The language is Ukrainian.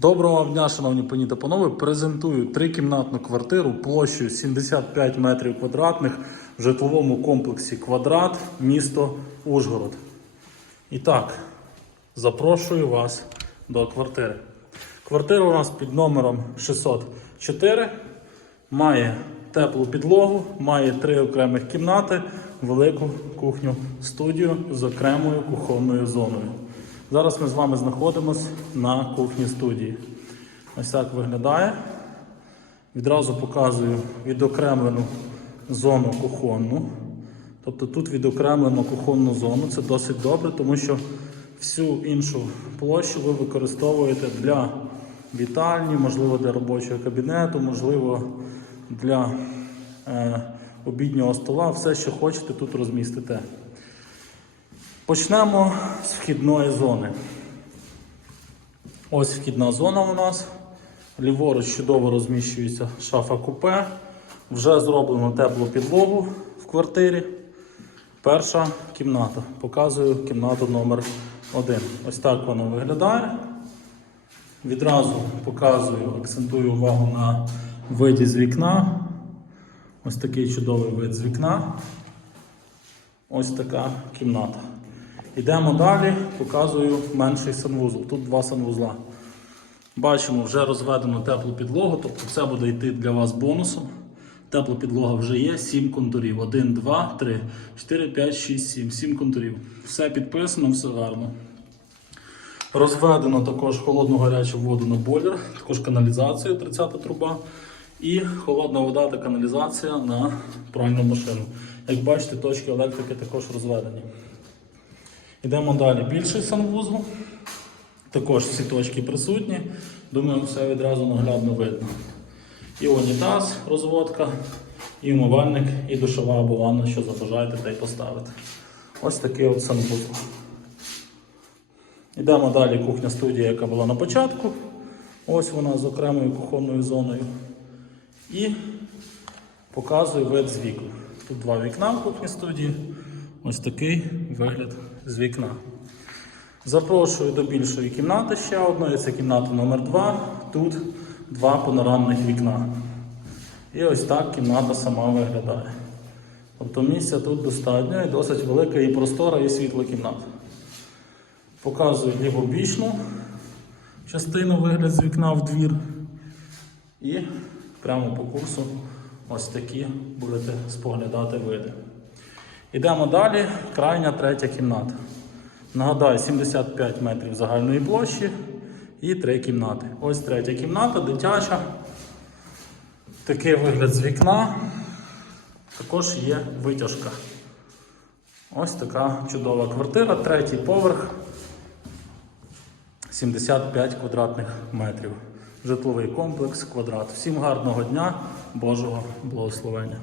Доброго дня, шановні пані та панове. Презентую трикімнатну квартиру площею 75 метрів квадратних в житловому комплексі Квадрат, місто Ужгород. І так, запрошую вас до квартири. Квартира у нас під номером 604. Має теплу підлогу, має три окремих кімнати, велику кухню студію з окремою кухонною зоною. Зараз ми з вами знаходимося на кухні студії. Ось так виглядає. Відразу показую відокремлену зону кухонну. Тобто тут відокремлено кухонну зону. Це досить добре, тому що всю іншу площу ви використовуєте для вітальні, можливо, для робочого кабінету, можливо, для е, обіднього стола. Все, що хочете, тут розмістите. Почнемо з вхідної зони. Ось вхідна зона у нас. Ліворуч чудово розміщується шафа купе. Вже зроблено теплу підлогу в квартирі. Перша кімната. Показую кімнату номер 1 Ось так вона виглядає. Відразу показую, акцентую увагу на виді з вікна. Ось такий чудовий вид з вікна. Ось така кімната. Йдемо далі, показую менший санвузол. Тут два санвузла. Бачимо, вже розведено теплу підлогу, тобто це буде йти для вас бонусом. Тепла підлога вже є, 7 контурів. 1, 2, 3, 4, 5, 6, 7. 7 контурів. Все підписано, все гарно. Розведено також холодну гарячу воду на бойлер, також каналізація 30 труба. І холодна вода та каналізація на пральну машину. Як бачите, точки електрики також розведені. Йдемо далі. Більший санвузол. Також всі точки присутні. Думаю, все відразу наглядно видно. І унітаз, розводка, і умивальник, і душова або ванна, що забажаєте, та й поставити. Ось такий от санвузол. Йдемо далі кухня студія, яка була на початку. Ось вона з окремою кухонною зоною. І показую вид з вікон. Тут два вікна в кухні студії. Ось такий вигляд з вікна. Запрошую до більшої кімнати ще одної. Це кімната номер 2 Тут два панорамних вікна. І ось так кімната сама виглядає. Тобто місця тут достатньо і досить велика і простора, і світла кімната. Показую лівобічну частину вигляд з вікна в двір. І прямо по курсу ось такі будете споглядати види. Йдемо далі, крайня третя кімната. Нагадаю, 75 метрів загальної площі і три кімнати. Ось третя кімната, дитяча. Такий вигляд з вікна. Також є витяжка. Ось така чудова квартира, третій поверх. 75 квадратних метрів. Житловий комплекс, квадрат. Всім гарного дня, Божого благословення.